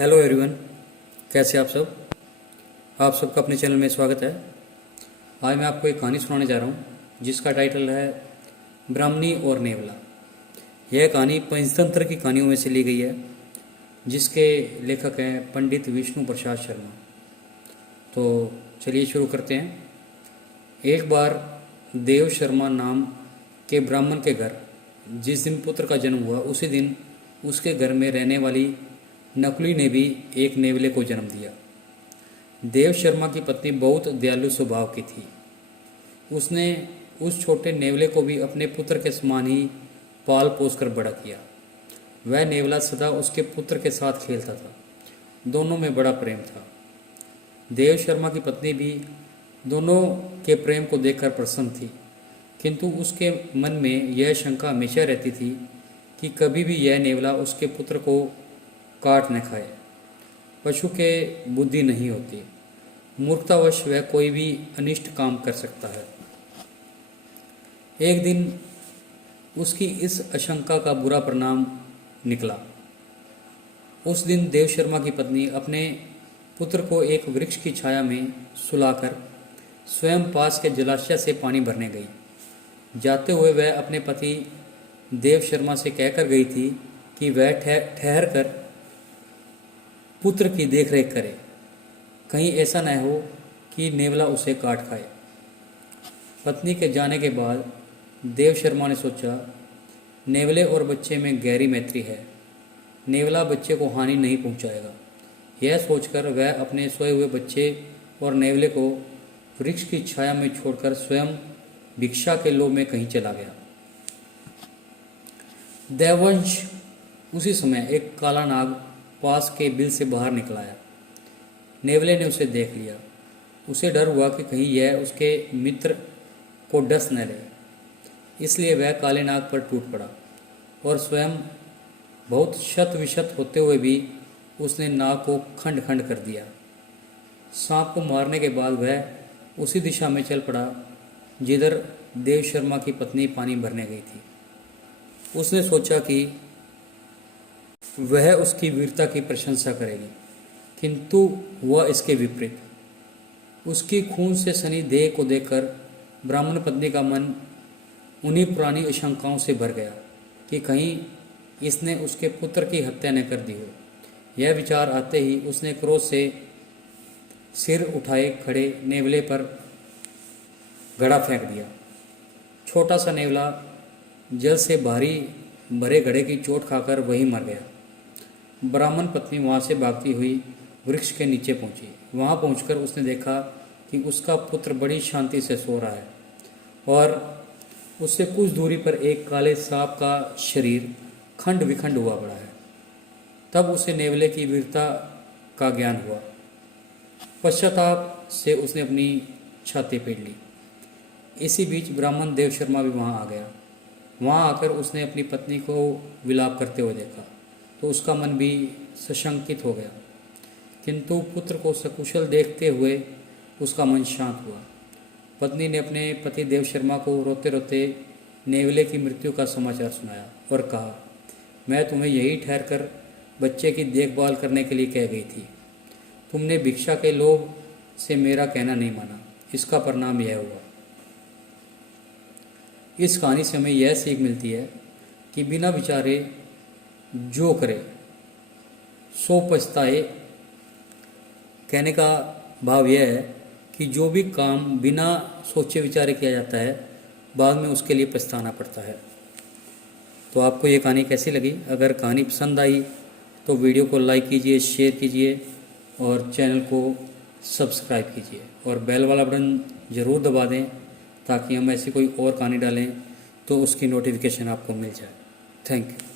Hello everyone, कैसे आप सब। आप सबका अपने चैनल में स्वागत है। आज मैं आपको एक कहानी सुनाने जा रहा हूँ जिसका टाइटल है ब्राह्मणी और नेवला। यह कहानी पंचतंत्र की कहानियों में से ली गई है जिसके लेखक हैं पंडित विष्णु प्रसाद शर्मा। तो चलिए शुरू करते हैं। एक बार देव शर्मा नाम के ब्राह्मण के घर जिस दिन पुत्र का जन्म हुआ उसी दिन उसके घर में रहने वाली नकुली ने भी एक नेवले को जन्म दिया। देव शर्मा की पत्नी बहुत दयालु स्वभाव की थी। उसने उस छोटे नेवले को भी अपने पुत्र के समान ही पाल पोस कर बड़ा किया। वह नेवला सदा उसके पुत्र के साथ खेलता था। दोनों में बड़ा प्रेम था। देव शर्मा की पत्नी भी दोनों के प्रेम को देखकर प्रसन्न थी, किंतु उसके मन में यह शंका हमेशा रहती थी कि कभी भी यह नेवला उसके पुत्र को काट न खाए। पशु के बुद्धि नहीं होती, मूर्खतावश वह कोई भी अनिष्ट काम कर सकता है। एक दिन उसकी इस आशंका का बुरा परिणाम निकला। उस दिन देव शर्मा की पत्नी अपने पुत्र को एक वृक्ष की छाया में सुलाकर स्वयं पास के जलाशय से पानी भरने गई। जाते हुए वह अपने पति देव शर्मा से कहकर गई थी कि वह ठहर कर पुत्र की देखरेख करे, कहीं ऐसा न हो कि नेवला उसे काट खाए। पत्नी के जाने के बाद देव शर्मा ने सोचा, नेवले और बच्चे में गहरी मैत्री है, नेवला बच्चे को हानि नहीं पहुंचाएगा। यह सोचकर वह अपने सोए हुए बच्चे और नेवले को वृक्ष की छाया में छोड़कर स्वयं भिक्षा के लोभ में कहीं चला गया। देववंश उसी समय एक काला नाग पास के बिल से बाहर निकल आया। नेवले ने उसे देख लिया। उसे डर हुआ कि कहीं यह उसके मित्र को डस न ले, इसलिए वह काले नाग पर टूट पड़ा और स्वयं बहुत शत विशत होते हुए भी उसने नाग को खंड खंड कर दिया। सांप को मारने के बाद वह उसी दिशा में चल पड़ा जिधर देव शर्मा की पत्नी पानी भरने गई थी। उसने सोचा कि वह उसकी वीरता की प्रशंसा करेगी, किंतु वह इसके विपरीत। उसकी खून से सनी देह को देखकर ब्राह्मण पत्नी का मन उन्हीं पुरानी आशंकाओं से भर गया कि कहीं इसने उसके पुत्र की हत्या न कर दी हो। यह विचार आते ही उसने क्रोध से सिर उठाए खड़े नेवले पर घड़ा फेंक दिया। छोटा सा नेवला जल से भारी भरे घड़े की चोट खाकर वहीं मर गया। ब्राह्मण पत्नी वहाँ से भागती हुई वृक्ष के नीचे पहुँची। वहाँ पहुंचकर उसने देखा कि उसका पुत्र बड़ी शांति से सो रहा है और उससे कुछ दूरी पर एक काले सांप का शरीर खंड विखंड हुआ पड़ा है। तब उसे नेवले की वीरता का ज्ञान हुआ। पश्चाताप से उसने अपनी छाती पीट ली। इसी बीच ब्राह्मण देव शर्मा भी वहाँ आ गया। वहाँ आकर उसने अपनी पत्नी को विलाप करते हुए देखा तो उसका मन भी सशंकित हो गया, किंतु पुत्र को सकुशल देखते हुए उसका मन शांत हुआ। पत्नी ने अपने पति देव शर्मा को रोते रोते नेवले की मृत्यु का समाचार सुनाया और कहा, मैं तुम्हें यही ठहर कर बच्चे की देखभाल करने के लिए कह गई थी। तुमने भिक्षा के लोभ से मेरा कहना नहीं माना, इसका परिणाम यह हुआ। इस कहानी से हमें यह सीख मिलती है कि बिना विचारे जो करे सो पछताए। कहने का भाव यह है कि जो भी काम बिना सोचे विचारे किया जाता है बाद में उसके लिए पछताना पड़ता है। तो आपको ये कहानी कैसी लगी? अगर कहानी पसंद आई तो वीडियो को लाइक कीजिए, शेयर कीजिए और चैनल को सब्सक्राइब कीजिए और बेल वाला बटन ज़रूर दबा दें ताकि हम ऐसी कोई और कहानी डालें तो उसकी नोटिफिकेशन आपको मिल जाए। Thank you.